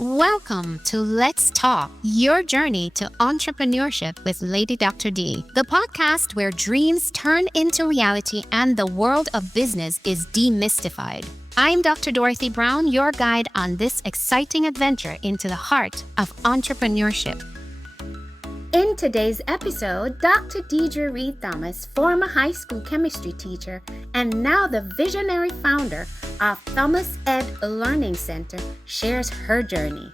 Welcome to Let's Talk, your journey to entrepreneurship with Lady Dr. D, the podcast where dreams turn into reality and the world of business is demystified. I'm Dr. Dorothy Brown, your guide on this exciting adventure into the heart of entrepreneurship. In today's episode, Dr. Deidre Reid-Thomas, former high school chemistry teacher and now the visionary founder of ThomasEd Learning Center, shares her journey.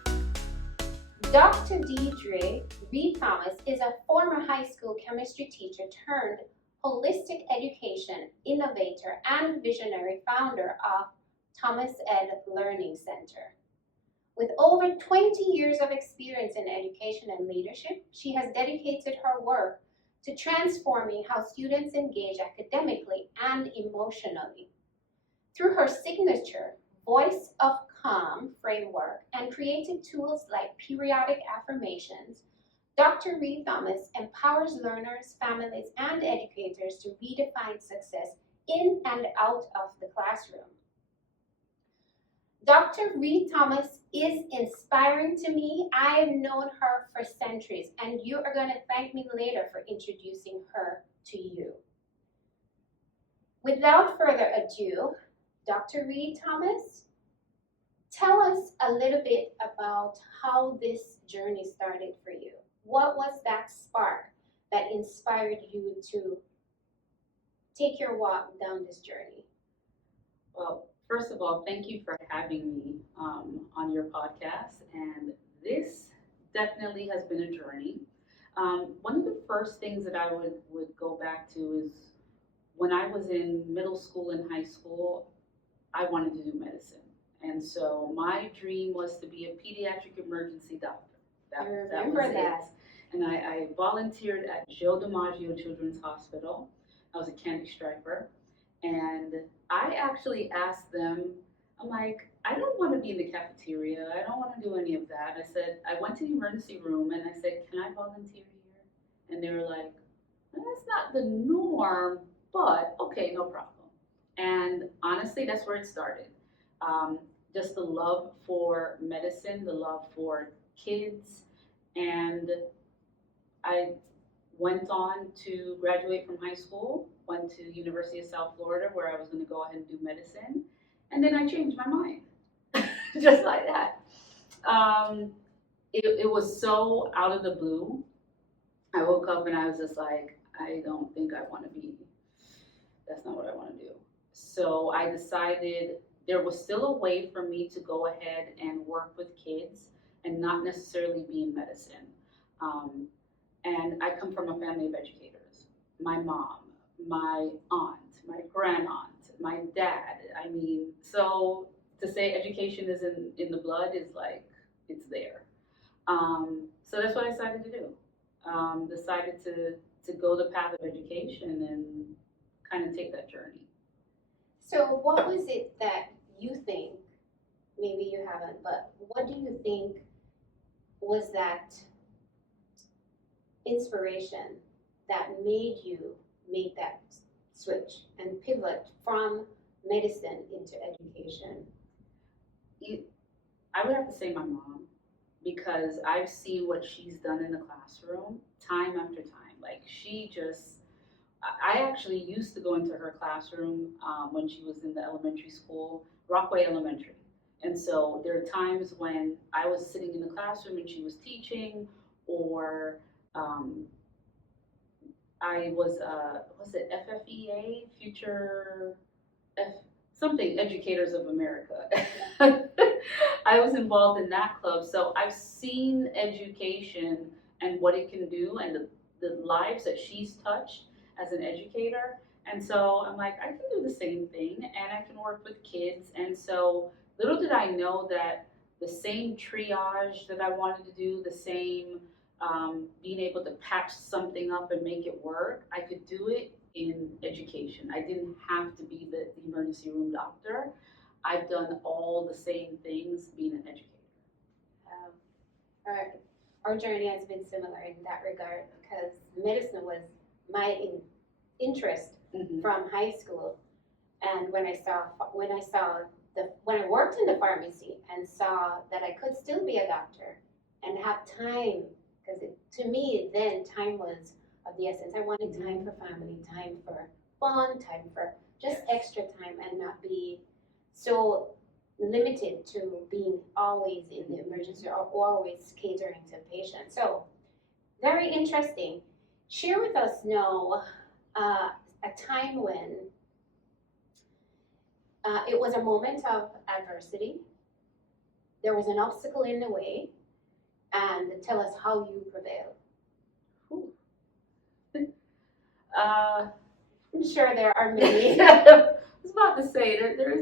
Dr. Deidre Reid-Thomas is a former high school chemistry teacher turned holistic education innovator and visionary founder of ThomasEd Learning Center. With over 20 years of experience in education and leadership, she has dedicated her work to transforming how students engage academically and emotionally. Through her signature Voice of Calm framework and creative tools like periodic affirmations, Dr. Reid-Thomas empowers learners, families, and educators to redefine success in and out of the classroom. Dr. Reid-Thomas is inspiring to me. I've known her for centuries, and you are going to thank me later for introducing her to you. Without further ado, Dr. Reid-Thomas, tell us a little bit about how this journey started for you. What was that spark that inspired you to take your walk down this journey? Well, first of all, thank you for having me on your podcast. And this definitely has been a journey. One of the first things that I would go back to is when I was in middle school and high school, I wanted to do medicine. And so my dream was to be a pediatric emergency doctor. I remember that. And I volunteered at Joe DiMaggio Children's Hospital. I was a candy striper. And I actually asked them, I'm like, I don't want to be in the cafeteria. I don't want to do any of that. I said, I went to the emergency room and I said, can I volunteer here? And they were like, that's not the norm, but okay, no problem. And honestly, that's where it started. Just the love for medicine, the love for kids. And I went on to graduate from high school, went to University of South Florida where I was going to go ahead and do medicine. And then I changed my mind, just like that. It was so out of the blue. I woke up and I was just like, I don't think I want to be, that's not what I want to do. So I decided there was still a way for me to go ahead and work with kids and not necessarily be in medicine. And I come from a family of educators. My mom, my aunt, my grandaunt, my dad. I mean, so to say education is in the blood is like, it's there. So that's what I decided to do. Decided to go the path of education and kind of take that journey. So what was it that you think, maybe you haven't, but what do you think was that inspiration that made you make that switch and pivot from medicine into education? I would have to say my mom, because I've seen what she's done in the classroom time after time. Like I actually used to go into her classroom when she was in the elementary school, Rockaway Elementary. And so there are times when I was sitting in the classroom and she was teaching, or I was it FFEA, something, Educators of America. I was involved in that club. So I've seen education and what it can do and the lives that she's touched as an educator. And so I'm like, I can do the same thing and I can work with kids. And so little did I know that the same triage that I wanted to do, the same being able to patch something up and make it work, I could do it in education. I didn't have to be the emergency room doctor. I've done all the same things being an educator. Our journey has been similar in that regard because medicine was my interest from high school, and when I saw when I worked in the pharmacy and saw that I could still be a doctor and have time, because to me then time was of the essence. I wanted time for family, time for fun, time for just extra time, and not be so limited to being always in the emergency or always catering to patients. So very interesting. Share with us now a time when it was a moment of adversity. There was an obstacle in the way, and tell us how you prevailed. I'm sure there are many. I was about to say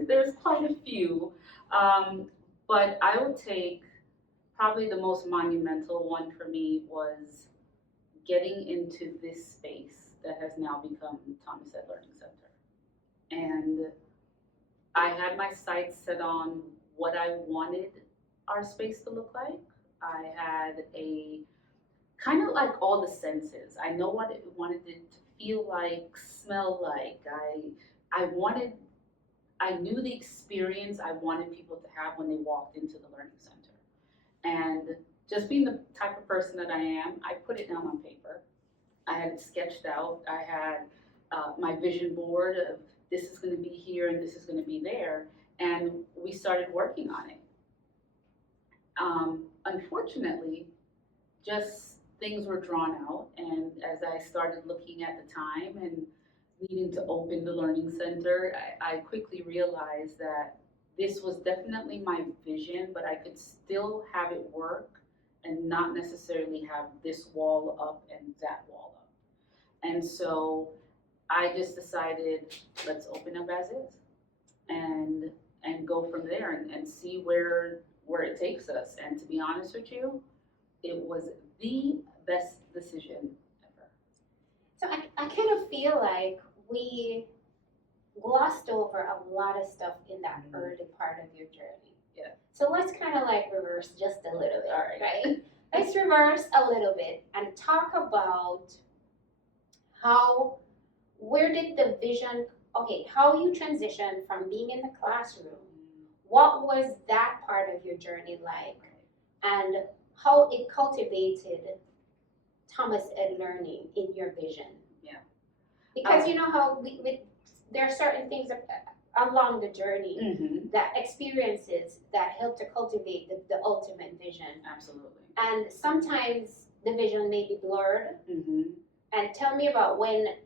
there's quite a few, but I would take probably the most monumental one for me was getting into this space that has now become ThomasEd Learning Center, and I had my sights set on what I wanted our space to look like. I had a kind of like all the senses. I know what it wanted it to feel like, smell like. I knew the experience I wanted people to have when they walked into the learning center. And just being the type of person that I am, I put it down on paper. I had it sketched out. I had my vision board of this is going to be here and this is going to be there. And we started working on it. Unfortunately, just things were drawn out, and as I started looking at the time and needing to open the learning center, I quickly realized that this was definitely my vision, but I could still have it work and not necessarily have this wall up and that wall up. And so I just decided, let's open up as is and go from there and see where it takes us. And to be honest with you, it was the best decision ever. So I kind of feel like we glossed over a lot of stuff in that early part of your journey. Yeah. So let's kind of like reverse just a little bit, All right. right? Let's reverse a little bit and talk about where did the vision, how you transitioned from being in the classroom. What was that part of your journey like? And how it cultivated ThomasEd learning in your vision. Yeah. Because you know how there are certain things along the journey, that experiences that help to cultivate the ultimate vision. Absolutely. And sometimes the vision may be blurred. And tell me about when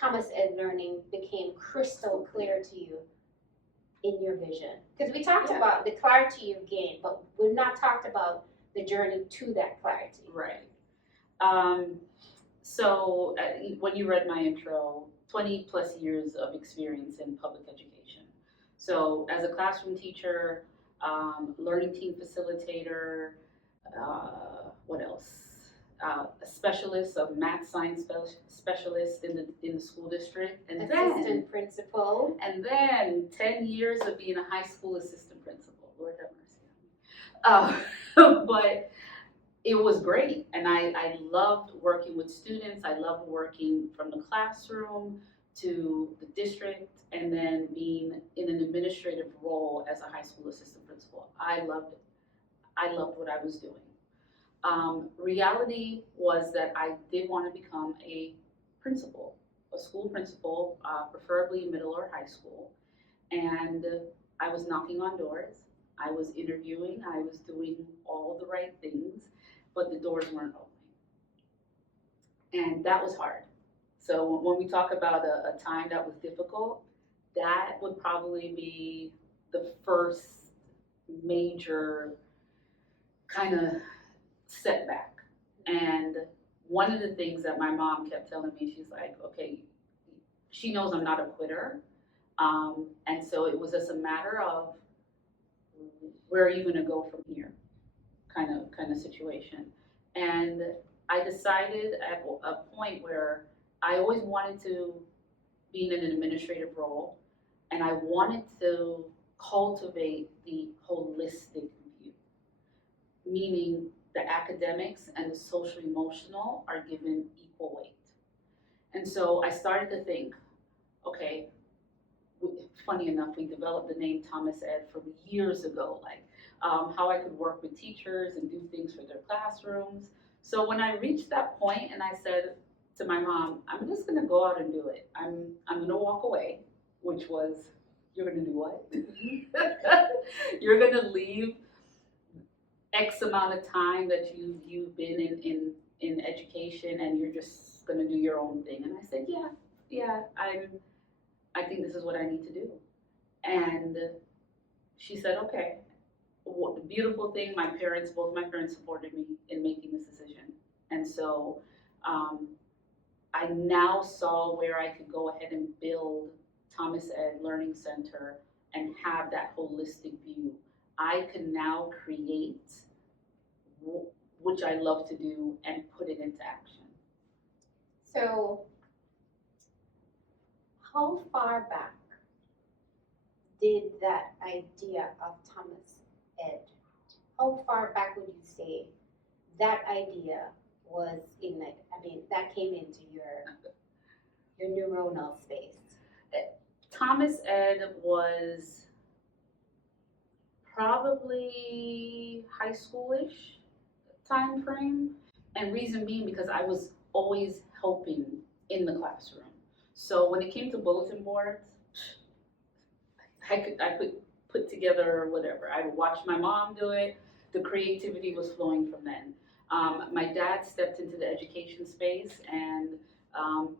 ThomasEd learning became crystal clear to you in your vision. Because we talked about the clarity you gained, but we've not talked about the journey to that clarity. Right. So when you read my intro, 20 plus years of experience in public education. So as a classroom teacher, learning team facilitator, what else? A specialist, a math science specialist in the school district, and assistant principal, and then 10 years of being a high school assistant principal. Lord have mercy. But it was great, and I loved working with students. I loved working from the classroom to the district, and then being in an administrative role as a high school assistant principal. I loved it. I loved what I was doing. Reality was that I did want to become a principal, a school principal, preferably middle or high school. And I was knocking on doors. I was interviewing. I was doing all the right things, but the doors weren't opening. And that was hard. So when we talk about a time that was difficult, that would probably be the first major kind of setback. And one of the things that my mom kept telling me, she's like, okay, she knows I'm not a quitter. And so it was just a matter of where are you going to go from here kind of situation. And I decided at a point where I always wanted to be in an administrative role, and I wanted to cultivate the holistic view, meaning the academics and the social emotional are given equal weight. And so I started to think, okay, funny enough, we developed the name ThomasEd from years ago, like how I could work with teachers and do things for their classrooms. So when I reached that point and I said to my mom, I'm just gonna go out and do it. I'm gonna walk away, which was, you're gonna do what? You're gonna leave X amount of time that you've been in education and you're just gonna do your own thing. And I said, yeah, I think this is what I need to do. And she said, okay. The beautiful thing, both my parents supported me in making this decision. And so I now saw where I could go ahead and build ThomasEd Learning Center and have that holistic view. I can now create, which I love to do, and put it into action. So, how far back did that idea of ThomasEd, how far back would you say that idea was in it? I mean, that came into your neuronal space. ThomasEd was probably high schoolish time frame, and reason being because I was always helping in the classroom. So when it came to bulletin boards, I could put together whatever. I would watch my mom do it. The creativity was flowing from then. My dad stepped into the education space and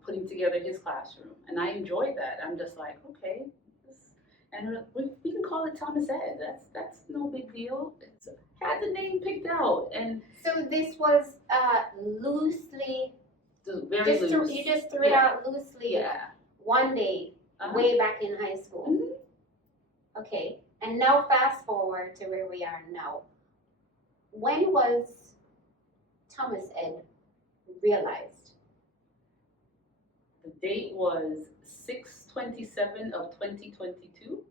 putting together his classroom, and I enjoyed that. I'm just like, okay, and we can call it ThomasEd. That's no big deal. It's had the name picked out, and so this was loosely. Very loose. You just threw it out loosely. Yeah. One day, way back in high school. Mm-hmm. Okay, and now fast forward to where we are now. When was ThomasEd realized? The date was 6/27 of 2022.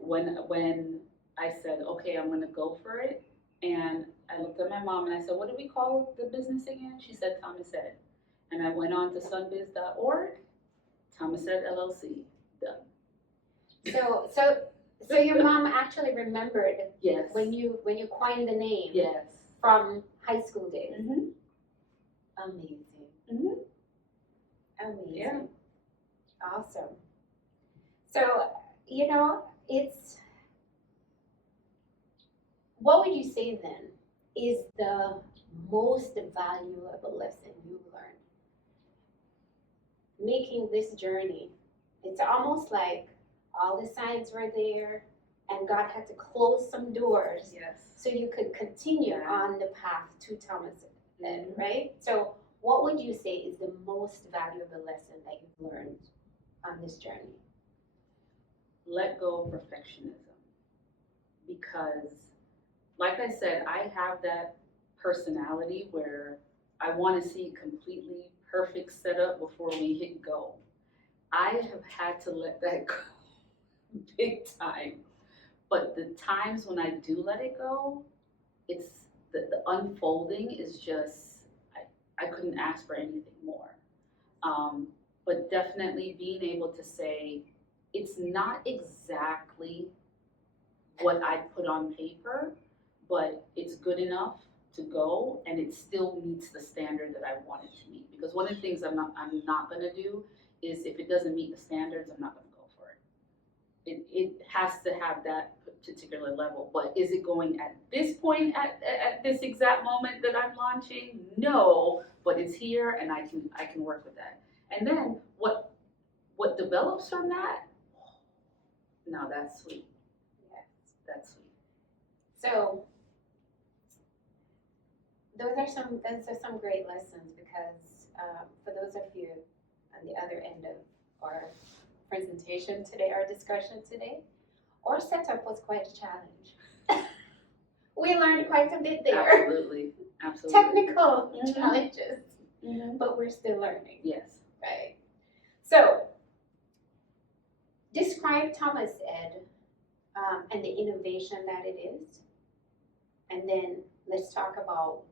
When I said, okay, I'm gonna go for it, and I looked at my mom and I said, what do we call the business again? She said ThomasEd, and I went on to sunbiz.org, ThomasEd LLC, done. So your mom actually remembered Yes. when you coined the name. Yes. From high school days. Mm-hmm. Amazing. Mm-hmm. Amazing. Yeah. Awesome. So, it's, what would you say then is the most valuable lesson you've learned? Making this journey, it's almost like all the signs were there and God had to close some doors. Yes. So you could continue on the path to ThomasEd, right? So what would you say is the most valuable lesson that you've learned on this journey? Let go of perfectionism. Because, like I said, I have that personality where I want to see completely perfect setup before we hit go. I have had to let that go big time. But the times when I do let it go, it's the unfolding is just, I couldn't ask for anything more. But definitely being able to say, it's not exactly what I put on paper, but it's good enough to go, and it still meets the standard that I want it to meet. Because one of the things I'm not gonna do is, if it doesn't meet the standards, I'm not gonna go for it. It has to have that particular level. But is it going at this point, at this exact moment that I'm launching? No, but it's here, and I can work with that. And then what develops from that? Now that's sweet. Yeah. That's sweet. So those are some great lessons, because for those of you on the other end of our presentation today, our discussion today, our setup was quite a challenge. We learned quite a bit there. Absolutely. Absolutely. Technical Mm-hmm. challenges, Mm-hmm. but we're still learning. Yes. Right. So, describe ThomasEd and the innovation that it is, and then let's talk about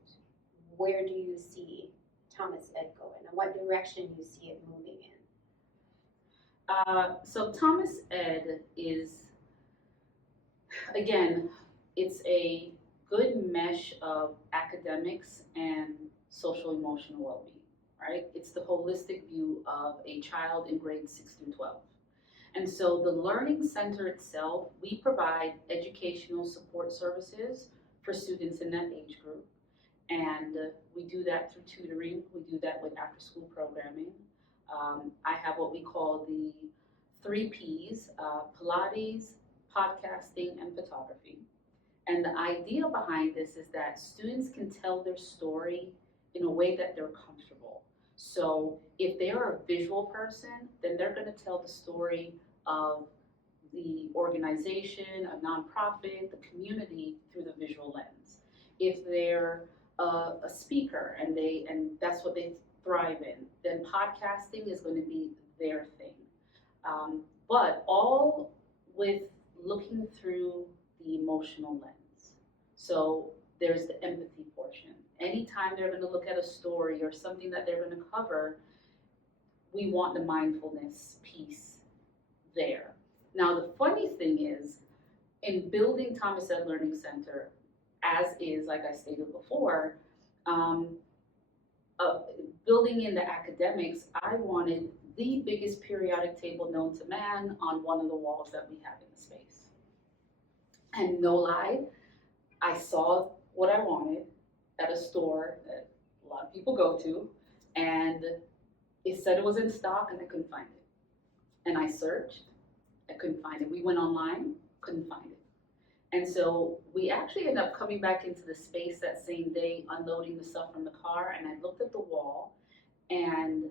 where do you see ThomasEd going and what direction you see it moving in. So ThomasEd is, again, it's a good mesh of academics and social emotional well-being, right? It's the holistic view of a child in grades 6 through 12. And so the Learning Center itself, we provide educational support services for students in that age group. And we do that through tutoring. We do that with after-school programming. I have what we call the 3 Ps, Pilates, podcasting, and photography. And the idea behind this is that students can tell their story in a way that they're comfortable. So if they are a visual person, then they're going to tell the story of the organization, a nonprofit, the community through the visual lens. If they're a speaker and that's what they thrive in, then podcasting is going to be their thing. But all with looking through the emotional lens. So there's the empathy portion. Anytime they're going to look at a story or something that they're going to cover, we want the mindfulness piece there. Now, the funny thing is, in building ThomasEd Learning Center, as is, like I stated before, building in the academics, I wanted the biggest periodic table known to man on one of the walls that we have in the space. And no lie, I saw what I wanted at a store that a lot of people go to, and it said it was in stock and I couldn't find it. And I searched, I couldn't find it. We went online, couldn't find it. And so we actually ended up coming back into the space that same day, unloading the stuff from the car, and I looked at the wall, and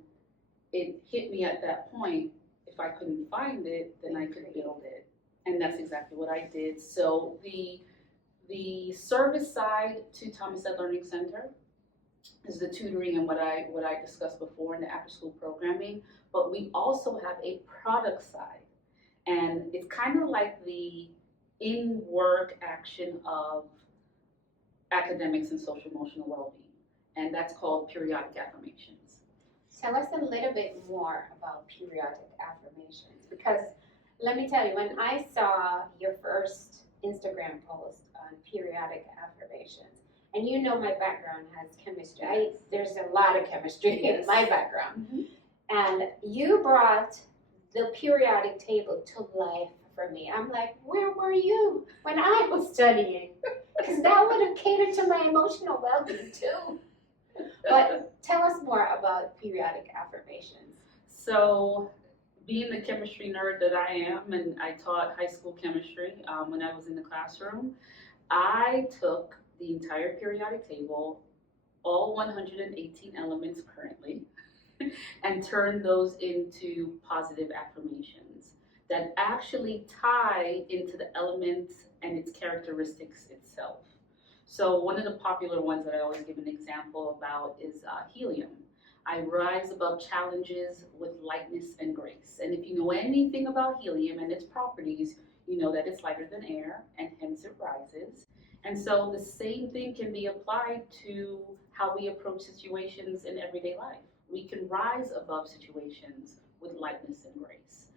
it hit me at that point, if I couldn't find it, then I could build it. And that's exactly what I did. So the service side to ThomasEd Learning Center is the tutoring and what I discussed before in the after school programming, but we also have a product side. And it's kind of like the in-work action of academics and social emotional well-being, and that's called periodic affirmations. Tell us a little bit more about periodic affirmations, because let me tell you, when I saw your first Instagram post on periodic affirmations, and you know my background has chemistry, there's a lot of chemistry in my background, and you brought the periodic table to life for me. I'm like, where were you when I was studying? Because that would have catered to my emotional well-being too. But tell us more about periodic affirmations. So, being the chemistry nerd that I am, and I taught high school chemistry when I was in the classroom, I took the entire periodic table, all 118 elements currently, and turned those into positive affirmations that actually tie into the element and its characteristics itself. So one of the popular ones that I always give an example about is helium. I rise above challenges with lightness and grace. And if you know anything about helium and its properties, you know that it's lighter than air and hence it rises. And so the same thing can be applied to how we approach situations in everyday life. We can rise above situations with lightness and grace.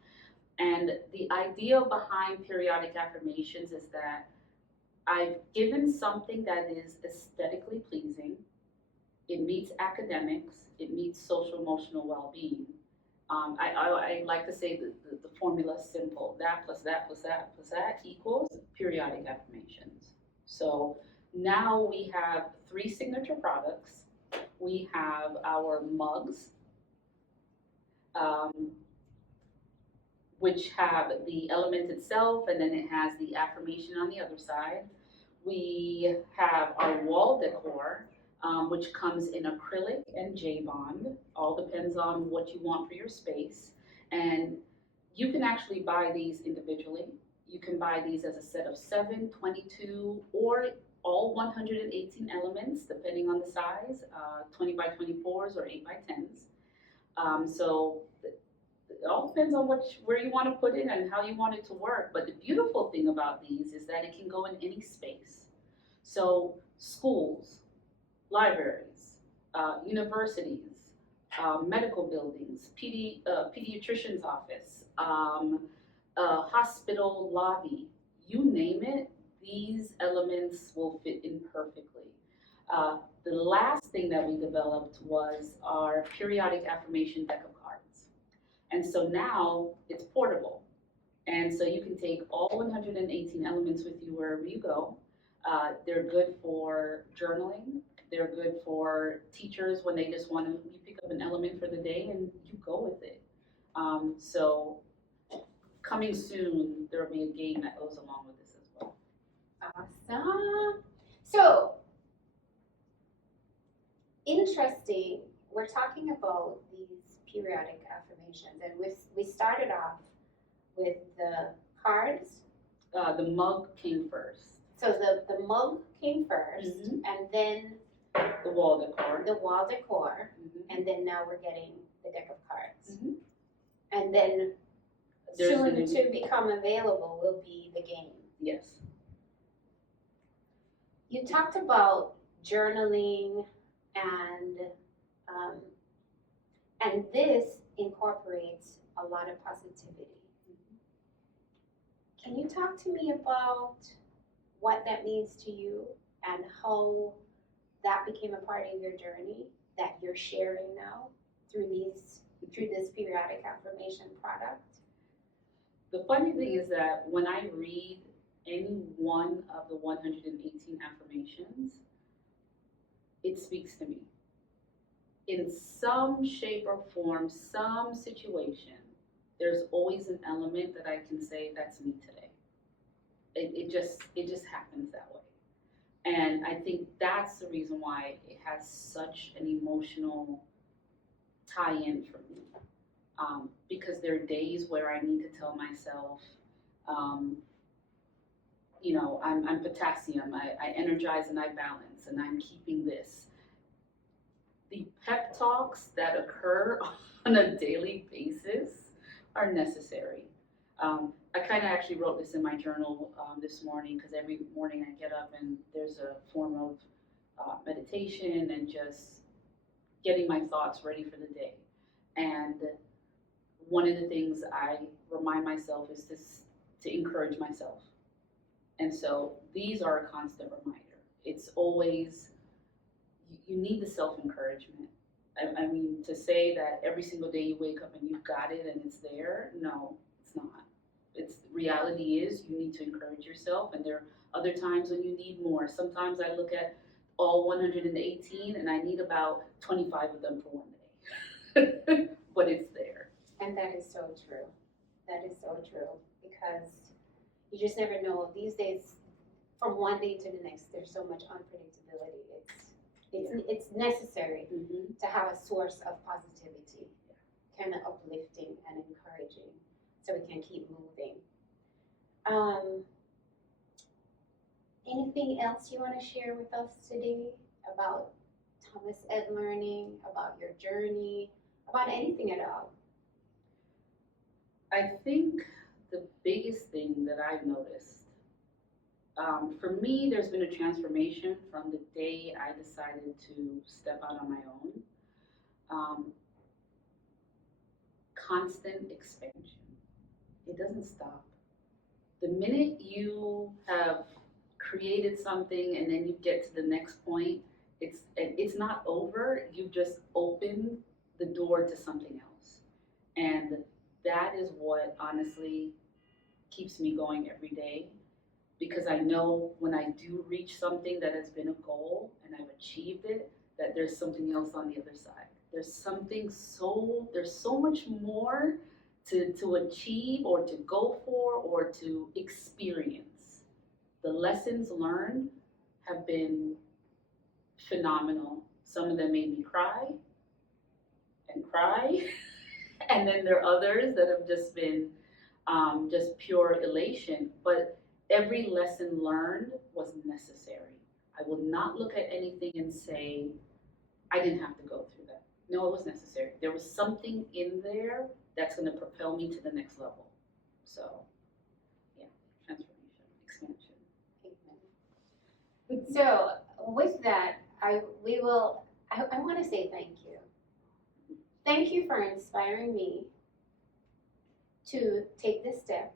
And the idea behind periodic affirmations is that I've given something that is aesthetically pleasing, it meets academics, it meets social emotional well-being. I like to say the formula is simple. That plus that plus that plus that equals periodic affirmations. So now we have 3 signature products. We have our mugs, which have the element itself, and then it has the affirmation on the other side. We have our wall decor, which comes in acrylic and J-bond. All depends on what you want for your space. And you can actually buy these individually. You can buy these as a set of 7, 22, or all 118 elements, depending on the size, 20 by 24s or 8 by 10s. So it all depends on where you want to put it and how you want it to work. But the beautiful thing about these is that it can go in any space. So schools, libraries, universities, medical buildings, pediatrician's office, hospital lobby, you name it, these elements will fit in perfectly. The last thing that we developed was our periodic affirmation deck of cards. And so now it's portable. And so you can take all 118 elements with you wherever you go. They're good for journaling. They're good for teachers when they just want to, you pick up an element for the day and you go with it. So coming soon, there will be a game that goes along with this as well. Awesome. So, interesting, we're talking about these periodic affirmations, and we started off with the cards. The mug came first. So the mug came first, and then the wall decor. And then now we're getting the deck of cards. And then There's soon to become available will be the game. Yes. You talked about journaling, and this incorporates a lot of positivity. Can you talk to me about what that means to you and how that became a part of your journey that you're sharing now through this periodic affirmation product? The funny thing is that when I read any one of the 118 affirmations, it speaks to me. In some shape or form, some situation, there's always an element that I can say, that's me today. It just happens that way. And I think that's the reason why it has such an emotional tie-in for me. Because there are days where I need to tell myself, I'm potassium, I energize and I balance, and I'm keeping this. The pep talks that occur on a daily basis are necessary. I kind of actually wrote this in my journal this morning, because every morning I get up and there's a form of meditation and just getting my thoughts ready for the day. And one of the things I remind myself is to encourage myself. And so these are a constant reminder. It's always, you need the self-encouragement. I mean, to say that every single day you wake up and you've got it and it's there, no, it's not. Reality is you need to encourage yourself, and there are other times when you need more. Sometimes I look at all 118 and I need about 25 of them for one day. But it's there. And that is so true. That is so true, because you just never know. These days, from one day to the next, there's so much unpredictability. It's necessary to have a source of positivity, kind of uplifting and encouraging, so we can keep moving. Anything else you want to share with us today about ThomasEd learning, about your journey, about anything at all? I think the biggest thing that I've noticed, for me, there's been a transformation from the day I decided to step out on my own. Constant expansion. It doesn't stop. The minute you have created something and then you get to the next point, it's not over. You just open the door to something else. And that is what honestly keeps me going every day, because I know when I do reach something that has been a goal and I've achieved it, that there's something else on the other side. There's so much more to achieve or to go for or to experience. The lessons learned have been phenomenal. Some of them made me cry. And then there are others that have just been just pure elation. But every lesson learned was necessary. I will not look at anything and say, I didn't have to go through that. No, it was necessary. There was something in there that's going to propel me to the next level. So, yeah, transformation, expansion. Amen. So, with that, I want to say thank you. thank you for inspiring me to take this step.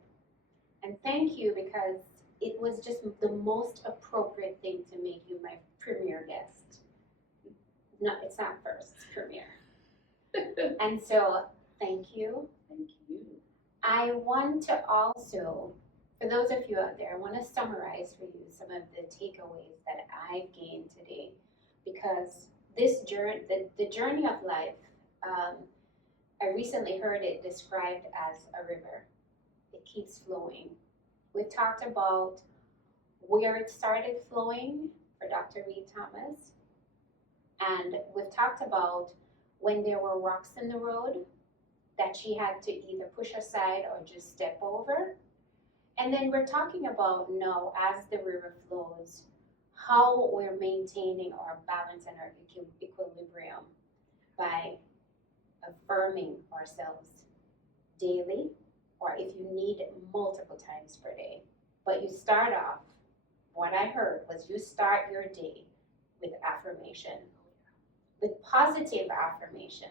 And thank you because it was just the most appropriate thing to make you my premier guest. No, it's not first, it's premier. And so, thank you. Thank you. I want to also, for those of you out there, I want to summarize for you some of the takeaways that I've gained today, because this journey, the journey of life, I recently heard it described as a river. It keeps flowing. We've talked about where it started flowing for Dr. Reid-Thomas, and we've talked about when there were rocks in the road that she had to either push aside or just step over. And then we're talking about now, as the river flows, how we're maintaining our balance and our equilibrium by affirming ourselves daily, or if you need it, multiple times per day. But you start off, what I heard was you start your day with affirmation, with positive affirmation,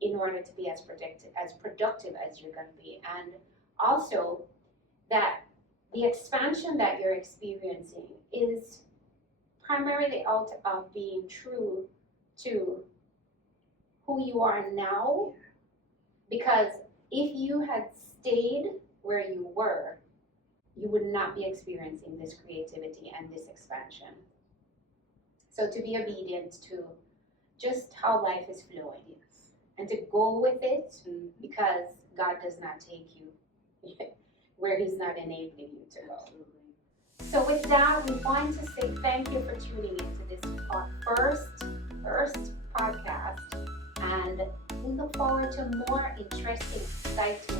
in order to be as productive as you're going to be. And also that the expansion that you're experiencing is primarily out of being true to who you are now, because if you had stayed where you were, you would not be experiencing this creativity and this expansion. So to be obedient to just how life is flowing, and to go with it, because God does not take you where He's not enabling you to go. Absolutely. So with that, we want to say thank you for tuning into this first podcast, and we look forward to more interesting, exciting